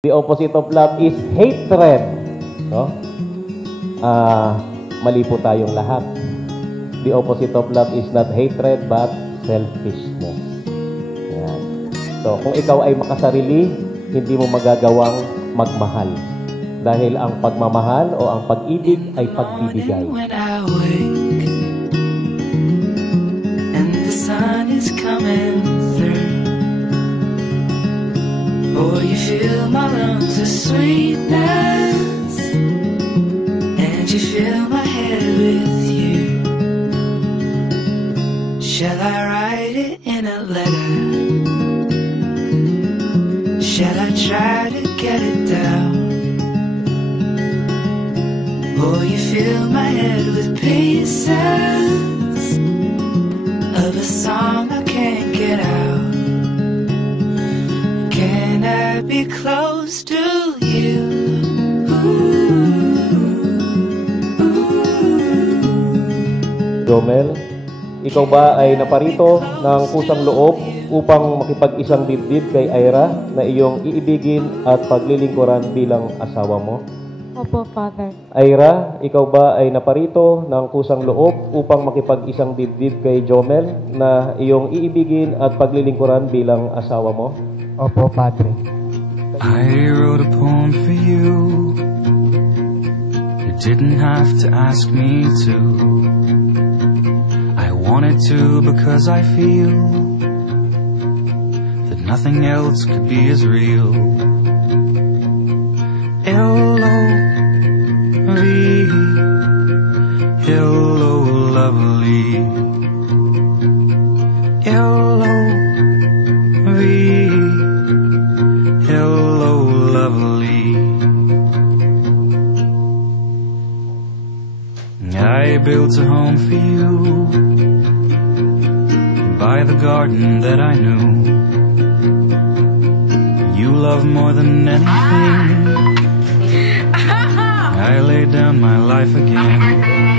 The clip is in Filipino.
The opposite of love is hatred. No? Mali po tayong lahat. The opposite of love is not hatred but selfishness. Yan. So, kung ikaw ay makasarili, hindi mo magagawang magmahal. Dahil ang pagmamahal o ang pag-ibig ay pagbibigay. When I wake and the sun is coming through, oh, you fill my lungs with sweetness, and you fill my head with you. Shall I write it in a letter? Shall I try to get it down? Oh, you fill my head with pieces of a song I can't get out. Can I be close to you? Jomel, ikaw ba ay naparito ng kusang loob upang makipag-isang dibdib kay Ira na iyong iibigin at paglilingkuran bilang asawa mo? Opo, Father. Ira, ikaw ba ay naparito ng kusang loob upang makipag-isang dibdib kay Jomel na iyong iibigin at paglilingkuran bilang asawa mo? Opo, Padre. I wrote a poem for you. You didn't have to ask me to. I wanted to because I feel that nothing else could be as real. Hello, lovely. Hello, lovely. I built a home for you by the garden that I knew. You love more than anything. I laid down my life again.